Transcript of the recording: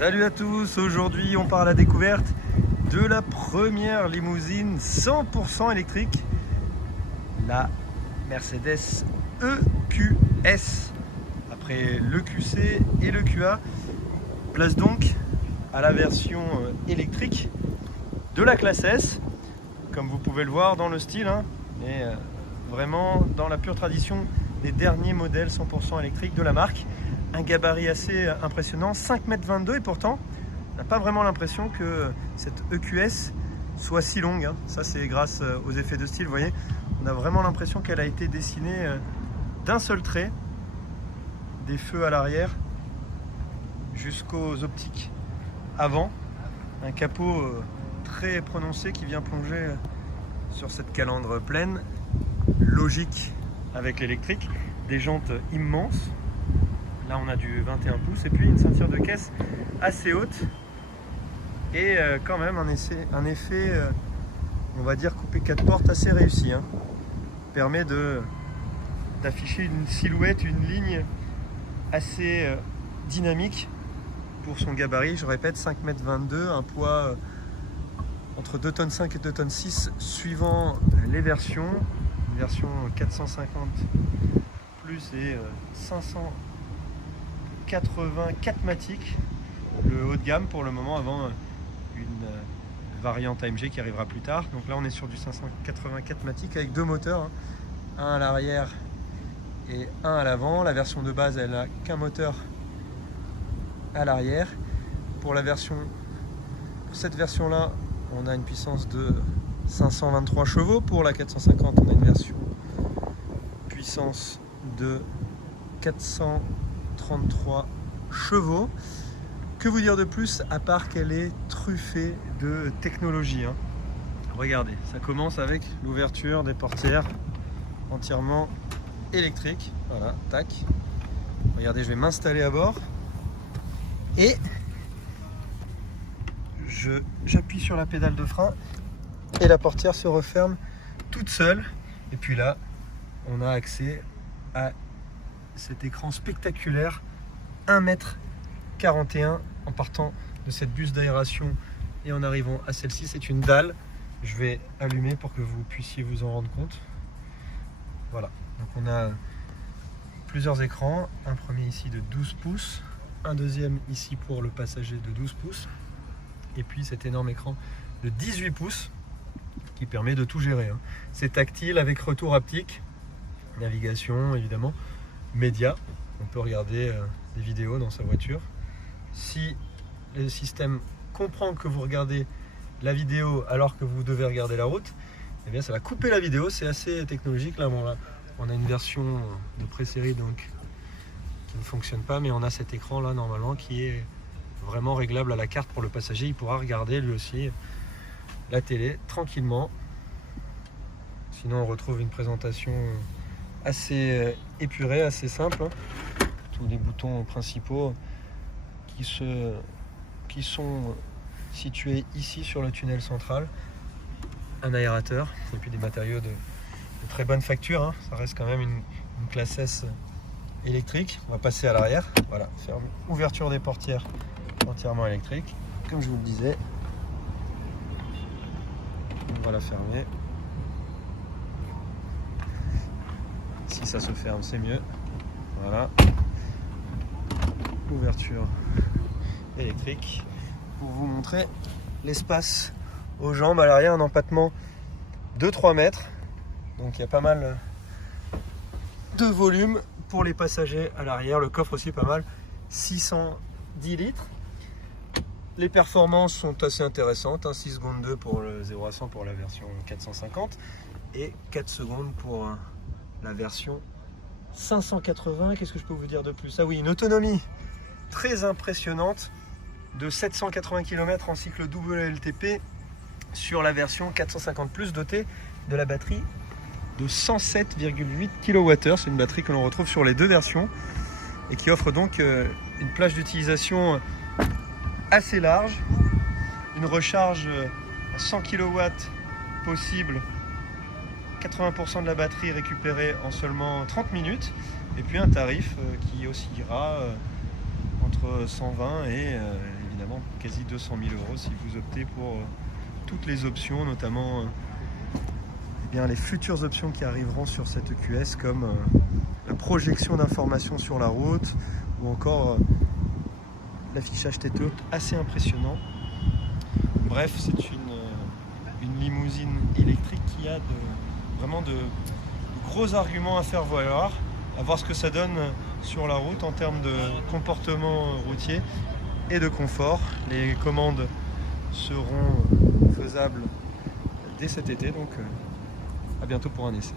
Salut à tous, aujourd'hui on part à la découverte de la première limousine 100% électrique, la Mercedes EQS. Après le QC et le QA, place donc à la version électrique de la classe S, comme vous pouvez le voir dans le style, mais vraiment dans la pure tradition des derniers modèles 100% électriques de la marque. Un gabarit assez impressionnant, 5,22 m, et pourtant on n'a pas vraiment l'impression que cette EQS soit si longue. Ça c'est grâce aux effets de style, vous voyez, on a vraiment l'impression qu'elle a été dessinée d'un seul trait, des feux à l'arrière jusqu'aux optiques avant, un capot très prononcé qui vient plonger sur cette calandre pleine, logique avec l'électrique, des jantes immenses. Là on a du 21 pouces et puis une ceinture de caisse assez haute et quand même un effet on va dire coupé 4 portes assez réussi. Permet d'afficher une silhouette, une ligne assez dynamique pour son gabarit. Je répète, 5,22 m, un poids entre 2,5 tonnes et 2,6 tonnes suivant les versions. Une version 450 plus et 584 matic, le haut de gamme pour le moment, avant une variante AMG qui arrivera plus tard. Donc là on est sur du 584 matic avec deux moteurs, un à l'arrière et un à l'avant. La version de base elle n'a qu'un moteur à l'arrière. Pour cette version là on a une puissance de 523 chevaux. Pour la 450 on a une version puissance de 433 chevaux. Que vous dire de plus à part qu'elle est truffée de technologie. Regardez, ça commence avec l'ouverture des portières entièrement électrique. Voilà, tac. Regardez, je vais m'installer à bord et j'appuie sur la pédale de frein et la portière se referme toute seule. Et puis là, on a accès à cet écran spectaculaire, 1,41 m en partant de cette buse d'aération et en arrivant à celle-ci. C'est une dalle. Je vais allumer pour que vous puissiez vous en rendre compte. Voilà, donc on a plusieurs écrans, un premier ici de 12 pouces, un deuxième ici pour le passager de 12 pouces, et puis cet énorme écran de 18 pouces qui permet de tout gérer. C'est tactile avec retour haptique, navigation évidemment, médias, on peut regarder des vidéos dans sa voiture. Si le système comprend que vous regardez la vidéo alors que vous devez regarder la route, eh bien ça va couper la vidéo. C'est assez technologique. Là, bon, là on a une version de pré-série donc qui ne fonctionne pas, mais on a cet écran là normalement qui est vraiment réglable à la carte pour le passager. Il pourra regarder lui aussi la télé tranquillement. Sinon on retrouve une présentation assez épurée, assez simple. Tous les boutons principaux qui sont situés ici sur le tunnel central. Un aérateur et puis des matériaux de très bonne facture. Ça reste quand même une classe S électrique. On va passer à l'arrière. Voilà, ouverture des portières entièrement électrique. Comme je vous le disais, on va la fermer. Si ça se ferme, c'est mieux. Voilà. Ouverture électrique. Pour vous montrer l'espace aux jambes, à l'arrière, un empattement de 3 mètres. Donc il y a pas mal de volume pour les passagers à l'arrière. Le coffre aussi pas mal, 610 litres. Les performances sont assez intéressantes, 6 secondes 2 pour le 0 à 100 pour la version 450 et 4 secondes pour la version 580. Qu'est-ce que je peux vous dire de plus? Ah oui, une autonomie très impressionnante de 780 km en cycle WLTP sur la version 450 plus, dotée de la batterie de 107,8 kWh. C'est une batterie que l'on retrouve sur les deux versions et qui offre donc une plage d'utilisation assez large, une recharge à 100 kW possible, 80% de la batterie récupérée en seulement 30 minutes, et puis un tarif qui oscillera entre 120 et évidemment quasi 200 000 € si vous optez pour toutes les options, notamment eh bien, les futures options qui arriveront sur cette EQS, comme la projection d'informations sur la route, ou encore l'affichage tête haute assez impressionnant. Bref, c'est une limousine électrique qui a vraiment de gros arguments à faire valoir, à voir ce que ça donne sur la route en termes de comportement routier et de confort. Les commandes seront faisables dès cet été, donc à bientôt pour un essai.